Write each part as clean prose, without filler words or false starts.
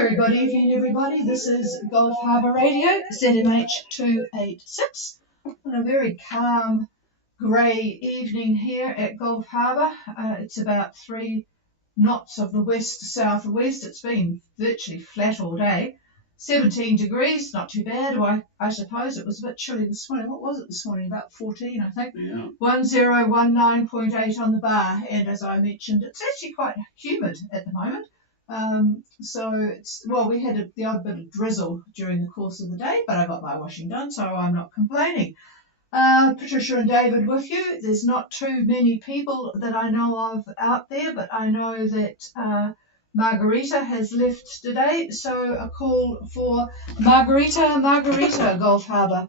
Very good evening, everybody. This is Gulf Harbour Radio, ZMH 286, on a very calm, grey evening here at Gulf Harbour. It's about 3 knots of the west-southwest. It's been virtually flat all day. 17 degrees, not too bad. I suppose it was a bit chilly this morning. What was it this morning? About 14, I think. Yeah. 1019.8 on the bar. And as I mentioned, it's actually quite humid at the moment. We had the odd bit of drizzle during the course of the day, but I got my washing done, so I'm not complaining. Patricia and David with you. There's not too many people that I know of out there, but I know that Margarita has left today, so a call for Margarita, Gulf Harbour.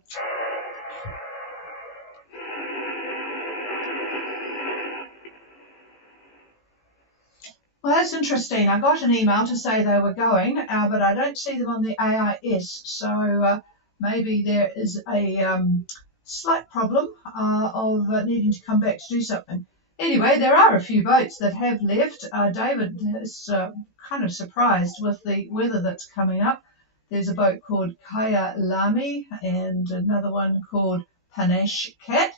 Well, that's interesting. I got an email to say they were going, but I don't see them on the AIS, so maybe there is a slight problem of needing to come back to do something. Anyway, there are a few boats that have left. David is kind of surprised with the weather that's coming up. There's a boat called Kaya Lami and another one called Panache Cat,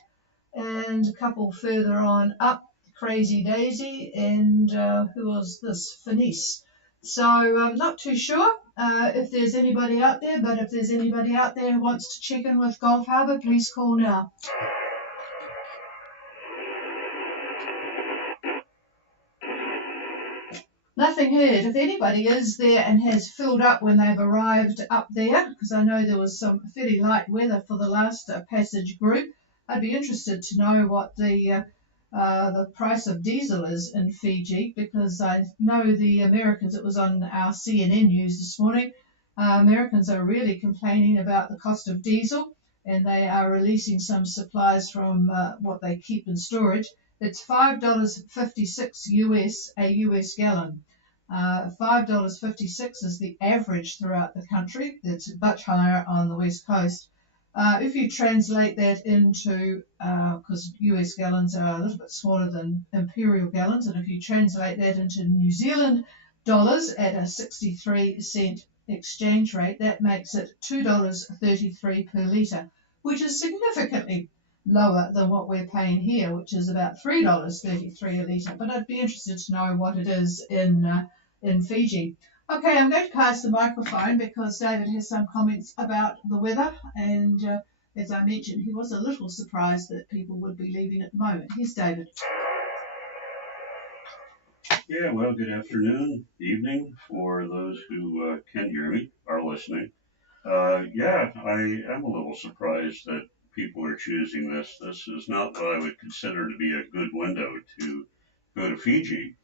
and a couple further on up, Crazy Daisy, and who was this? Fenice. So I'm not too sure if there's anybody out there, but if there's anybody out there who wants to check in with Gulf Harbour, please call now. Nothing heard. If anybody is there and has filled up when they've arrived up there, because I know there was some fairly light weather for the last passage group, I'd be interested to know what the price of diesel is in Fiji, because I know the Americans, it was on our CNN news this morning, Americans are really complaining about the cost of diesel, and they are releasing some supplies from what they keep in storage. It's $5.56 a US gallon. $5.56 is the average throughout the country. It's much higher on the west coast. If you translate that into, because US gallons are a little bit smaller than imperial gallons, and if you translate that into New Zealand dollars at a 63-cent exchange rate, that makes it $2.33 per litre, which is significantly lower than what we're paying here, which is about $3.33 a litre. But I'd be interested to know what it is in Fiji. Okay, I'm going to pass the microphone because David has some comments about the weather, and as I mentioned, he was a little surprised that people would be leaving at the moment. Here's David. Yeah, well, good afternoon, evening for those who can hear me, are listening. Yeah, I am a little surprised that people are choosing this. This is not what I would consider to be a good window to go to Fiji.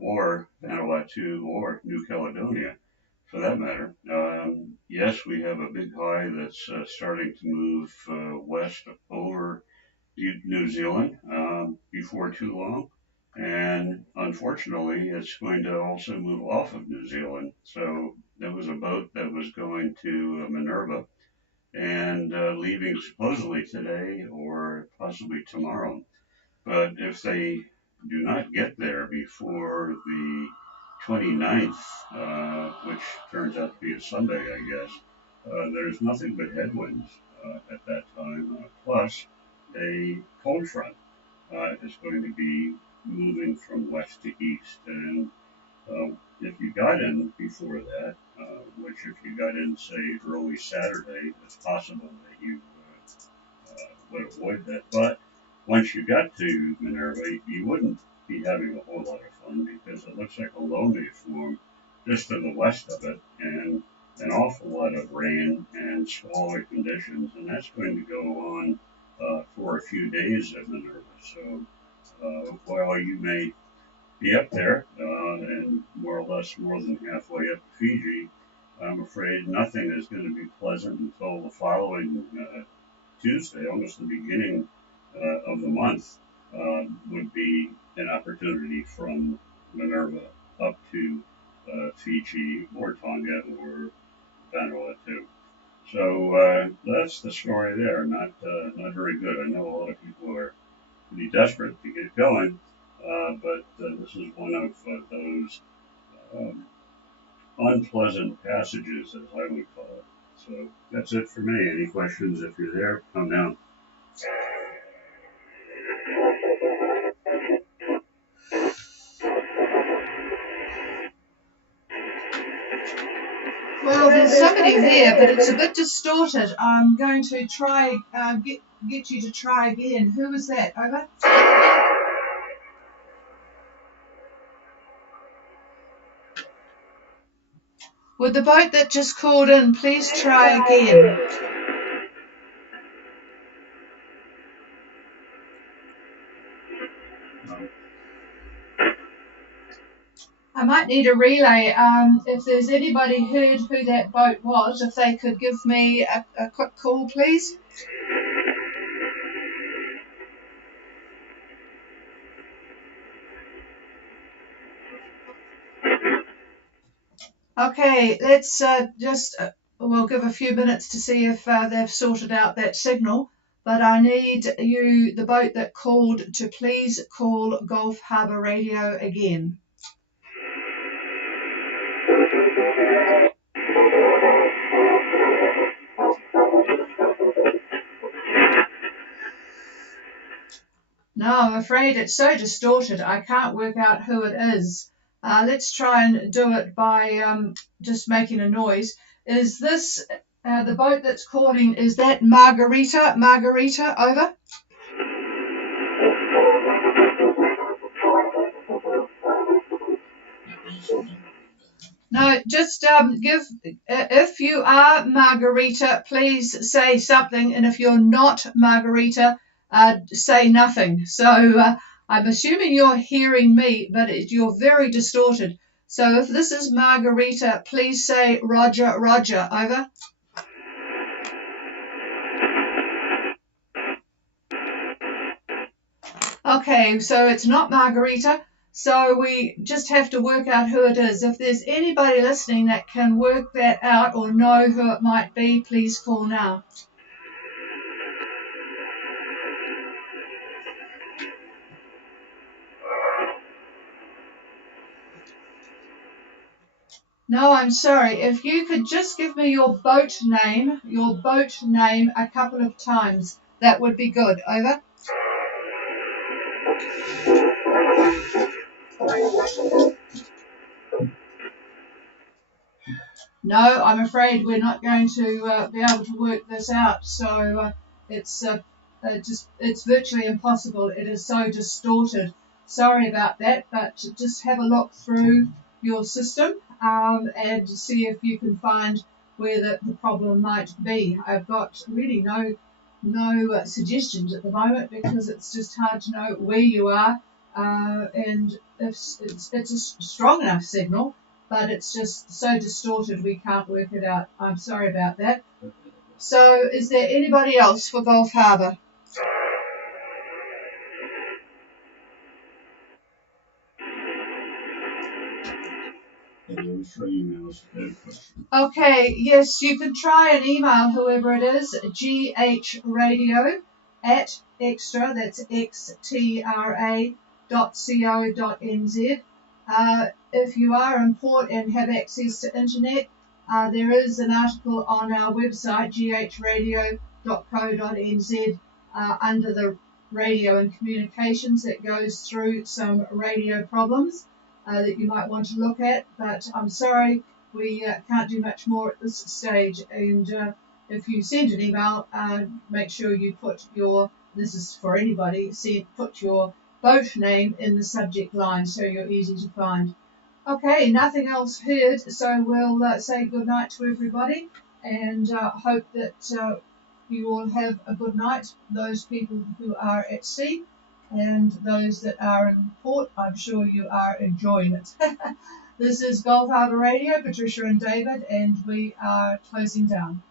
Or Vanuatu or New Caledonia, for that matter. Yes, we have a big high that's starting to move west over New Zealand before too long, and unfortunately, it's going to also move off of New Zealand. So there was a boat that was going to Minerva and leaving supposedly today or possibly tomorrow. But if they do not get there before the 29th, which turns out to be a Sunday, I guess, there's nothing but headwinds at that time. Plus, a cold front is going to be moving from west to east. And if you got in before that, which if you got in, say, early Saturday, it's possible that you would avoid that. But once you got to Minerva, you wouldn't be having a whole lot of fun because it looks like a low may form just to the west of it, and an awful lot of rain and squally conditions, and that's going to go on for a few days at Minerva. So while you may be up there and more or less more than halfway up to Fiji, I'm afraid nothing is going to be pleasant until the following Tuesday, almost the beginning of the month, would be an opportunity from Minerva up to Fiji or Tonga or Vanuatu. So that's the story there. Not very good. I know a lot of people are pretty desperate to get going, but this is one of those unpleasant passages, as I would call it. So that's it for me. Any questions? If you're there, come down. Well, there's somebody there, but it's a bit distorted. I'm going to try get you to try again. Who was that? Over. Would the boat that just called in please try again? I might need a relay. If there's anybody heard who that boat was, if they could give me a quick call, please. Okay, let's we'll give a few minutes to see if they've sorted out that signal. But I need the boat that called, to please call Gulf Harbour Radio again. No, I'm afraid it's so distorted I can't work out who it is. Let's try and do it by just making a noise. Is this the boat that's calling? Is that Margarita? Margarita, over. No, just give. If you are Margarita, please say something, and if you're not Margarita, say nothing. So I'm assuming you're hearing me, but you're very distorted. So if this is Margarita, please say Roger, Roger, over. Okay, so it's not Margarita. So we just have to work out who it is. If there's anybody listening that can work that out or know who it might be, please call now. No, I'm sorry. If you could just give me your boat name a couple of times, that would be good. Over. No, I'm afraid we're not going to be able to work this out. So it's virtually impossible. It is so distorted. Sorry about that, but just have a look through your system and see if you can find where the problem might be. I've got really no suggestions at the moment because it's just hard to know where you are and if it's a strong enough signal, but it's just so distorted we can't work it out. I'm sorry about that. So is there anybody else for Gulf Harbour? Okay, yes, you can try and email whoever it is, ghradio@extra, that's xtra.co.nz. If you are in port and have access to internet, there is an article on our website, ghradio.co.nz, under the radio and communications that goes through some radio problems that you might want to look at, but I'm sorry, we can't do much more at this stage. And if you send an email, make sure you put this is for anybody, put your boat name in the subject line so you're easy to find. Okay, nothing else heard, so we'll say good night to everybody and hope that you all have a good night, those people who are at sea. And those that are in port, I'm sure you are enjoying it. This is Gulf Harbour Radio, Patricia and David, and we are closing down.